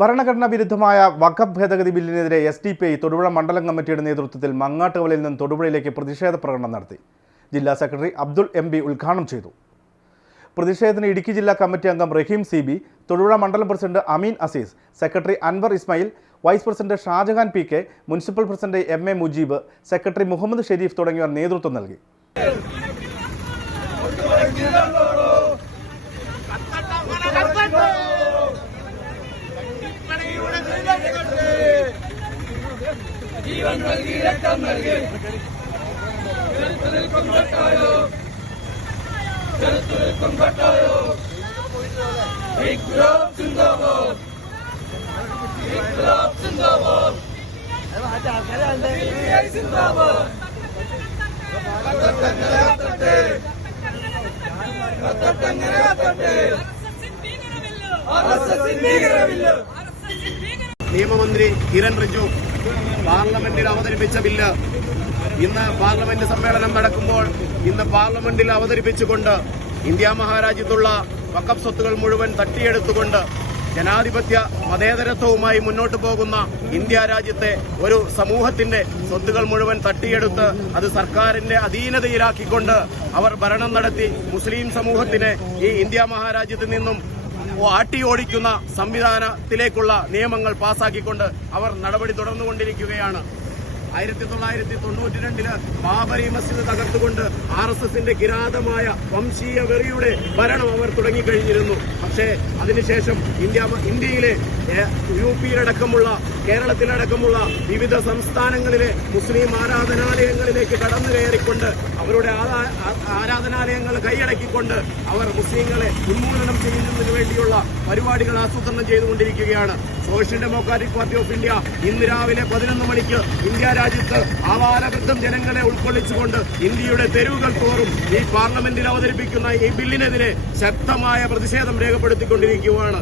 ഭരണഘടനാ വിരുദ്ധമായ വഖഫ് ഭേദഗതി ബില്ലിനെതിരെ S D P I Thodupuzha മണ്ഡലം കമ്മിറ്റിയുടെ നേതൃത്വത്തിൽ മങ്ങാട്ടുകളിൽ നിന്ന് തൊടുപുഴയിലേക്ക് പ്രതിഷേധ പ്രകടനം നടത്തി. ജില്ലാ സെക്രട്ടറി അബ്ദുൾ എം പി ഉദ്ഘാടനം ചെയ്തു. പ്രതിഷേധത്തിന് ഇടുക്കി ജില്ലാ കമ്മിറ്റി അംഗം റഹീം സി ബി തൊടുപുഴ മണ്ഡലം president Ameen Azeez secretary Anwar Ismail vice president Shajahan P K municipal president M A Mujeeb secretary Muhammad Sharif തുടങ്ങിയവർ നേതൃത്വം നൽകി. ജീവൻ നൽകി. രക്തം നൽകി കൊമ്പട്ടായോ കൊമ്പട്ടായോ സിന്ദാബാദ് സിന്ദാബാദ് സിന്ദാബാദ് കത്തങ്ങനെ കത്തട്ടെ കത്തട്ടെങ്ങനെ കത്തട്ടെ ആർ എസ് എസ് ഭീകരമില്ല നിയമമന്ത്രി കിരൺ റിജു പാർലമെന്റിൽ അവതരിപ്പിച്ച ബില്ല്. ഇന്ന് പാർലമെന്റ് സമ്മേളനം നടക്കുമ്പോൾ ഇന്ന് പാർലമെന്റിൽ അവതരിപ്പിച്ചുകൊണ്ട് ഇന്ത്യ മഹാരാജ്യത്തുള്ള വക്കപ്പ് സ്വത്തുകൾ മുഴുവൻ തട്ടിയെടുത്തുകൊണ്ട് ജനാധിപത്യ മതേതരത്വവുമായി മുന്നോട്ടു പോകുന്ന ഇന്ത്യ രാജ്യത്തെ ഒരു സമൂഹത്തിന്റെ സ്വത്തുകൾ മുഴുവൻ തട്ടിയെടുത്ത് അത് സർക്കാരിന്റെ അധീനതയിലാക്കിക്കൊണ്ട് അവർ ഭരണം നടത്തി മുസ്ലിം സമൂഹത്തിനെ ഈ ഇന്ത്യ മഹാരാജ്യത്തിൽ നിന്നും ആട്ടി ഓടിക്കുന്ന സംവിധാനത്തിലേക്കുള്ള നിയമങ്ങൾ പാസാക്കിക്കൊണ്ട് അവർ നടപടി തുടർന്നുകൊണ്ടിരിക്കുകയാണ്. ആയിരത്തി തൊള്ളായിരത്തി തൊണ്ണൂറ്റി രണ്ടിൽ ബാബരി മസ്ജിദ് തകർത്തുകൊണ്ട് ആർ എസ് എസിന്റെ കിരാതമായ വംശീയ വെറിയുടെ ഭരണം അവർ തുടങ്ങിക്കഴിഞ്ഞിരുന്നു. പക്ഷേ അതിനുശേഷം ഇന്ത്യ ഇന്ത്യയിലെ യു പിയിലടക്കമുള്ള കേരളത്തിലടക്കമുള്ള വിവിധ സംസ്ഥാനങ്ങളിലെ മുസ്ലിം ആരാധനാലയങ്ങളിലേക്ക് കടന്നു കയറിക്കൊണ്ട് അവരുടെ ആരാധനാലയങ്ങൾ കൈയടക്കിക്കൊണ്ട് അവർ മുസ്ലിങ്ങളെ ഉന്മൂലനം ചെയ്യുന്നതിന് വേണ്ടിയുള്ള പരിപാടികൾ ആസൂത്രണം ചെയ്തുകൊണ്ടിരിക്കുകയാണ്. Social democratic party of India ഇന്ന് രാവിലെ പതിനൊന്ന് മണിക്ക് ഇന്ത്യ രാജ്യത്ത് ആവാലവൃദ്ധം ജനങ്ങളെ ഉൾക്കൊള്ളിച്ചുകൊണ്ട് ഇന്ത്യയുടെ തെരുവുകൾ തോറും ഈ പാർലമെന്റിൽ അവതരിപ്പിക്കുന്ന ഈ ബില്ലിനെതിരെ ശക്തമായ പ്രതിഷേധം രേഖപ്പെടുത്തിക്കൊണ്ടിരിക്കുകയാണ്.